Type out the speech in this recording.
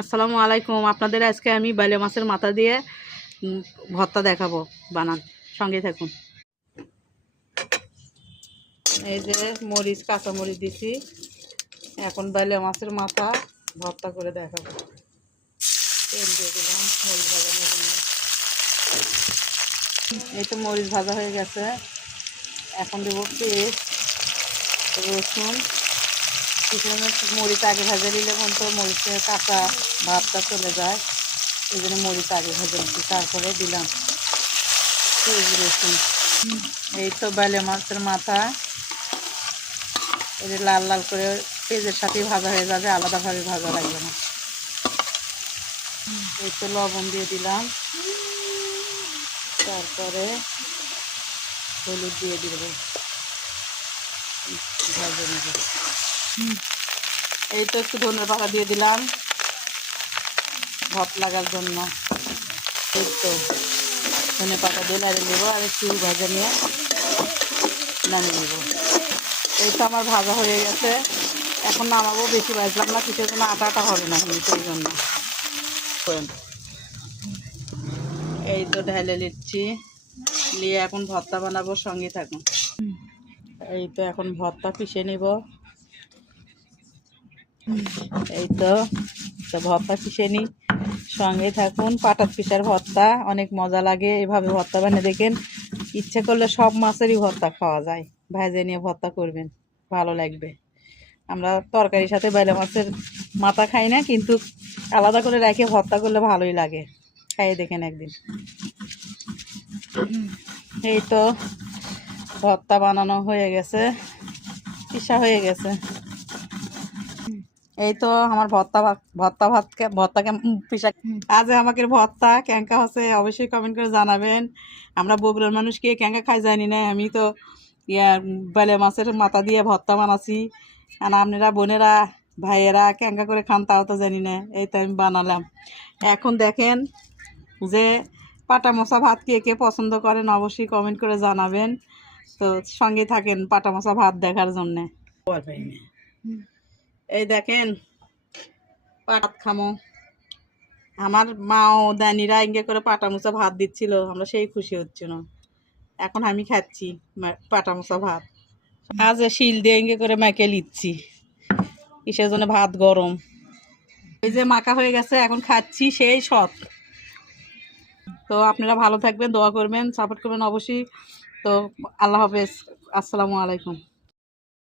আসসালামু আলাইকুম। আপনাদের আজকে আমি বাইলে মাছের মাথা দিয়ে ভর্তা দেখাবো, বানান, সঙ্গে থাকুন। এই যে মরিচ, কাঁচা মরিচ দিছি, এখন বাইলে মাছের মাথা ভর্তা করে দেখাবো। তেল দিয়ে দিলাম মরিচ ভাজানোর জন্য। এই তো মরিচ ভাজা হয়ে গেছে, এখন দেবো পেঁয়াজ, রসুন। মরিচ আগে ভাজা দিলে তো মরিচের কাঁচা ভাবটা চলে যায়, এই জন্য মরিচ আগে ভেজে নিচ্ছি, তারপরে দিলাম পেঁয়াজ রসুন। এই তো বাইলে মাছের মাথা, এই যে লাল লাল করে পেঁয়াজের সাথেই ভাজা হয়ে যাবে, আলাদাভাবে ভাজা লাগবে না। এই তো লবণ দিয়ে দিলাম, তারপরে হলুদ দিয়ে দিব, ভাজা নেব। এই তো একটু ধনে পাতা দিয়ে দিলাম ভাত লাগার জন্য। এই তো ধনে পাতা দিয়ে নাড়ে নেবো, আর একটু ভাজা নিয়ে নামিয়ে নেব। এই তো আমার ভাজা হয়ে গেছে, এখন নামাবো। বেশি ভাজলাম না, কিসের জন্য আটা আটা হবে না, সেই জন্য। এই তো ঢেলে নিচ্ছি, নিয়ে এখন ভর্তা বানাবো, সঙ্গে থাকুন। এই তো এখন ভর্তা পিষে নিব। এই তো ভর্তা পিষে নিই, সঙ্গে থাকুন। পাটাত পিসার ভর্তা অনেক মজা লাগে, এভাবে ভর্তা বানিয়ে দেখেন। ইচ্ছে করলে সব মাছেরই ভর্তা খাওয়া যায়, ভেজে নিয়ে ভর্তা করবেন, ভালো লাগবে। আমরা তরকারির সাথে বাইলে মাছের মাথা খাই না, কিন্তু আলাদা করে রেখে ভর্তা করলে ভালোই লাগে, খাইয়ে দেখেন একদিন। এই তো ভর্তা বানানো হয়ে গেছে, পিসা হয়ে গেছে। এই তো আমার ভর্তা পিসা। আজ আমাকে ভর্তা ক্যাঙ্কা হচ্ছে, অবশ্যই কমেন্ট করে জানাবেন। আমরা বগুড়ার মানুষ কে ক্যাঙ্কা খাই জানি না, আমি তো বাইলে মাছের মাথা দিয়ে ভর্তা বানাচ্ছি। আর আপনারা বোনেরা ভাইয়েরা ক্যাঙ্কা করে খান তাও তো জানি না, এই তো আমি বানালাম। এখন দেখেন যে পাটা মশা ভাত কে কে পছন্দ করেন, অবশ্যই কমেন্ট করে জানাবেন। তো সঙ্গে থাকেন পাটা মশা ভাত দেখার জন্যে। এই দেখেন পাট খামো, আমার মা ও দানিরা ইঙ্গে করে পাটা মোচা ভাত দিচ্ছিল, আমরা সেই খুশি হচ্ছিল। এখন আমি খাচ্ছি পাটা মোচা ভাত। আজ শিল দিয়ে ইঙ্গে করে মাকে লিচ্ছি, কিসের জন্য ভাত গরম। এই যে মাখা হয়ে গেছে, এখন খাচ্ছি, সেই সৎ। তো আপনারা ভালো থাকবেন, দোয়া করবেন, সাপোর্ট করবেন অবশ্যই। তো আল্লাহ হাফেজ, আসসালামু আলাইকুম।